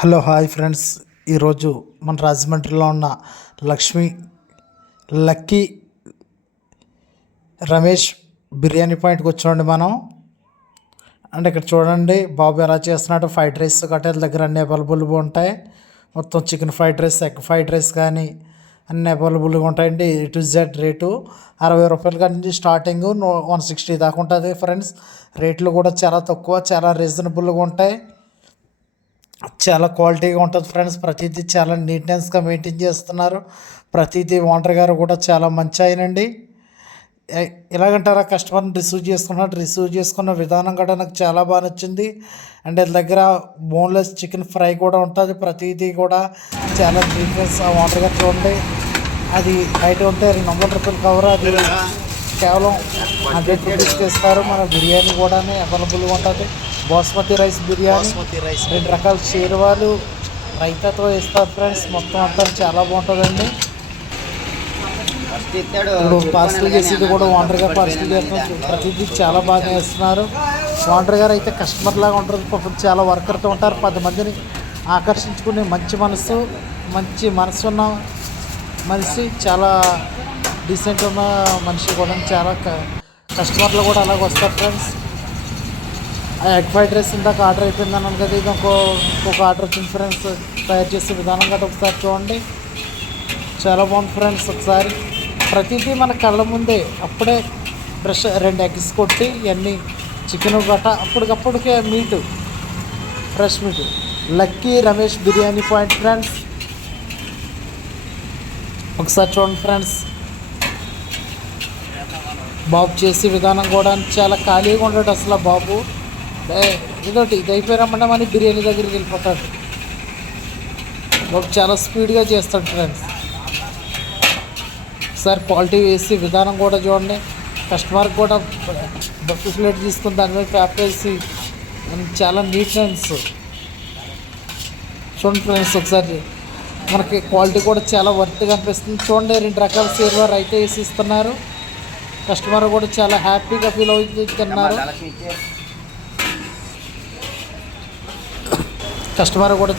Hello hi friends, ఈరోజు మన రాజమండ్రిలో ఉన్న లక్ష్మీ లక్కీ రమేష్ బిర్యానీ పాయింట్కి వచ్చామండి మనం. అంటే ఇక్కడ చూడండి బాబు ఎలా చేస్తున్నాడు. ఫ్రైడ్ రైస్ కట్టెల దగ్గర అన్నీ అవైలబుల్గా ఉంటాయి. మొత్తం chicken fried rice, egg fried rice కానీ అన్నీ అవైలబుల్గా ఉంటాయండి. A to Z రేటు 60 రూపాయల నుంచి స్టార్టింగ్ 160 దాకా ఉంటుంది ఫ్రెండ్స్. రేట్లు కూడా చాలా తక్కువ, చాలా రీజనబుల్గా ఉంటాయి. చాలా క్వాలిటీగా ఉంటుంది ఫ్రెండ్స్. ప్రతిదీ చాలా నీట్నెస్గా మెయింటైన్ చేస్తున్నారు. ప్రతిదీ ఓనర్ గారు కూడా చాలా మంచి ఆయనండి. ఎలాగంటారా, కస్టమర్ని రిసీవ్ చేసుకున్న విధానం కూడా నాకు చాలా బాగా నచ్చింది. అండ్ వీళ్ళ దగ్గర బోన్లెస్ చికెన్ ఫ్రై కూడా ఉంటుంది. ప్రతిదీ కూడా చాలా నీట్నెస్. ఓనర్ గారు చూడండి, అది బయట ఉంటే 200 రూపాయలు కవర్, అది కేవలం 100 రూపీస్కి ఇస్తారు. మన బిర్యానీ కూడా అవైలబుల్గా ఉంటుంది. బాస్మతి రైస్ బిర్యానీ, 2 రకాల షేర్వాలు రైతాతో ఇస్తారు ఫ్రెండ్స్. మొత్తం అంతా చాలా బాగుంటుందండి. ఇప్పుడు పార్సల్ చేసేది కూడా ఓనర్ గారు పార్సల్ చేస్తున్నారు. ప్రతిదీ చాలా బాగా చేస్తున్నారు. ఓనర్ గారు అయితే కస్టమర్ లాగా ఉంటారు. పాపం చాలా వర్కర్తో ఉంటారు. 10 మందిని ఆకర్షించుకునే మంచి మనసు ఉన్న మనిషి, చాలా డీసెంట్ ఉన్న మనిషి కూడా. చాలా కస్టమర్లు కూడా అలాగ వస్తారు ఫ్రెండ్స్. ఆ ఎగ్ ఫ్రైడ్ రైస్ ఇందాక ఆర్డర్ అయిపోయింది అన్నాను కదా, ఇది ఇంకొక ఆర్డర్ వచ్చింది ఫ్రెండ్స్. తయారు చేసే విధానం గట్రా ఒకసారి చూడండి, చాలా బాగుంది ఫ్రెండ్స్. ఒకసారి ప్రతిదీ మన కళ్ళ ముందే అప్పుడే ఫ్రెష్ 2 ఎగ్స్ కొట్టి ఇవన్నీ చికెన్ గట్రా అప్పటికప్పటికే fresh meat. Lucky Ramesh biryani point friends, ఒకసారి చూడండి ఫ్రెండ్స్. బాబు చేసే విధానం కూడా చాలా ఖాళీగా ఉంటాడు అసలు. బాబు ఇదొకటి ఇది అయిపోయారమ్మన్నా మన బిర్యానీ దగ్గరికి వెళ్ళిపోతాడు. బాబు చాలా స్పీడ్గా చేస్తాడు ఫ్రెండ్స్. ఒకసారి క్వాలిటీ వేసి విధానం కూడా చూడండి. కస్టమర్కి కూడా బఫ్ ప్లేట్ తీసుకుని దాని మీద ప్యాక్ వేసి చాలా నీట్నెస్ చూడండి ఫ్రెండ్స్. ఒకసారి మనకి క్వాలిటీ కూడా చాలా వర్త్గా అనిపిస్తుంది. చూడండి, 2 రకాల షేర్వార్ అయితే వేసి ఇస్తున్నారు. కస్టమర్ కూడా చాలా హ్యాపీగా ఫీల్ అవుతున్నారు. కస్టమర్ కూడా